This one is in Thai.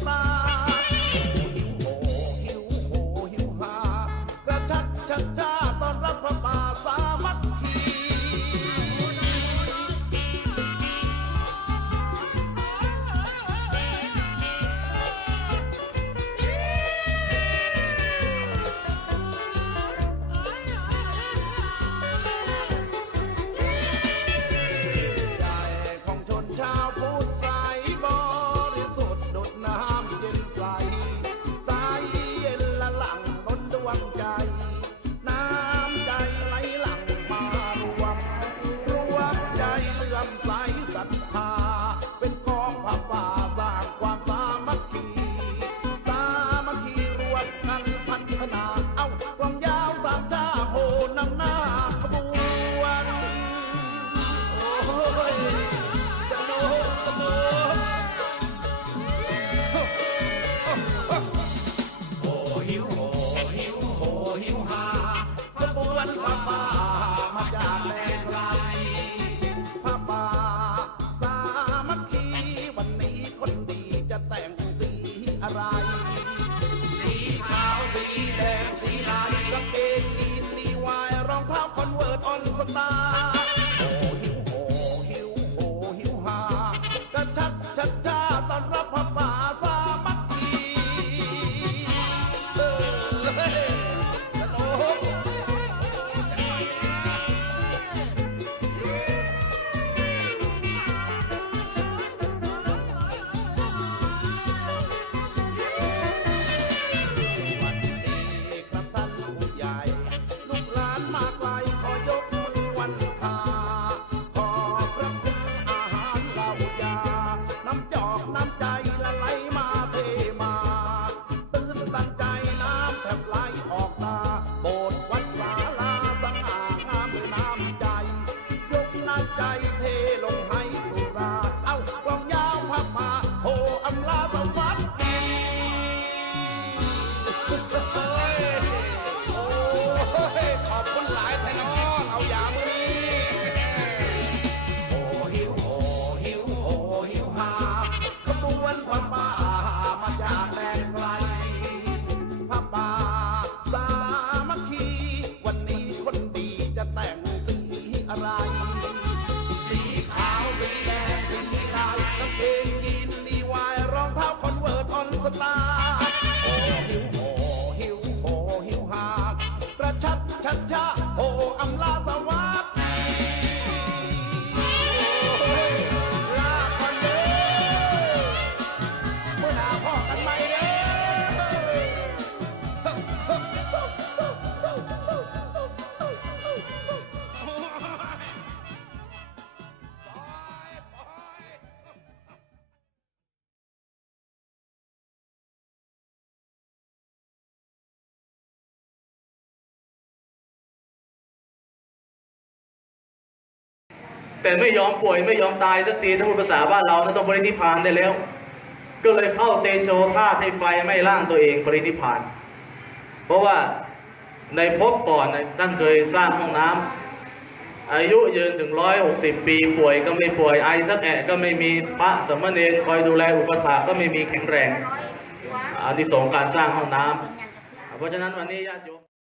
Bye. Oh, oh, I'm Lazarus. แต่ไม่ยอมป่วยไม่ยอมตายสักทีถ้าพูดภาษาบ้านเราต้องปรินิพานได้แล้ว ก็เลยเข้าเตโชธาตุให้ไฟไม่ล่างตัวเองปรินิพาน เพราะว่าในภพก่อนท่านเคยสร้างห้องน้ำ อายุยืนถึงร้อยหกสิบปีป่วยก็ไม่ป่วยไอสักแอะก็ไม่มีพระสมณเณรคอยดูแลอุปถาก็ไม่มีแข็งแรงอันที่สองการสร้างห้องน้ำ เพราะฉะนั้นวันนี้ญาติโยม